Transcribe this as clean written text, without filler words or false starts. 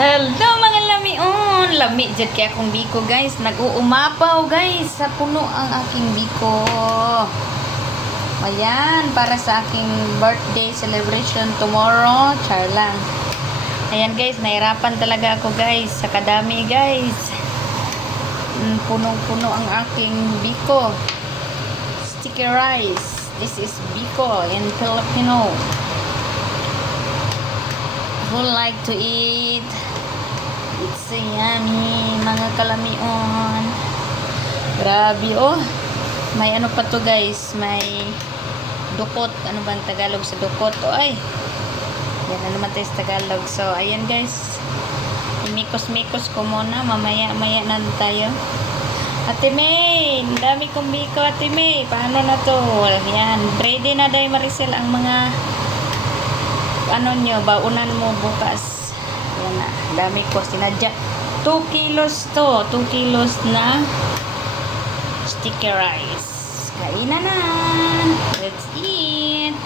Hello mga lamion! Lami dyan kaya akong biko guys. Nag-uumapaw guys. Sa puno ang aking biko. Ayan, para sa aking birthday celebration tomorrow. Char lang. Ayan guys, nahirapan talaga ako guys. Sa kadami guys. Punong-puno ang aking biko. Sticky rice. This is biko in Filipino. Who like to eat? It's so yummy, mga kalamion. Grabe, oh. May ano pa to guys, may dukot. Ano bang Tagalog sa dukot? Oh, ay. Yan na naman tayo sa Tagalog. So, ayan guys. Imikos-mikos ko muna. Mamaya-maya na tayo. Ate May, dami kong biko, Ate May. Paano na to? Yan. Ready na daw Maricel ang mga ano nyo, baunan mo bukas. Yan na, dami ko sinadya. 2 kilos to, 2 kilos na sticky rice.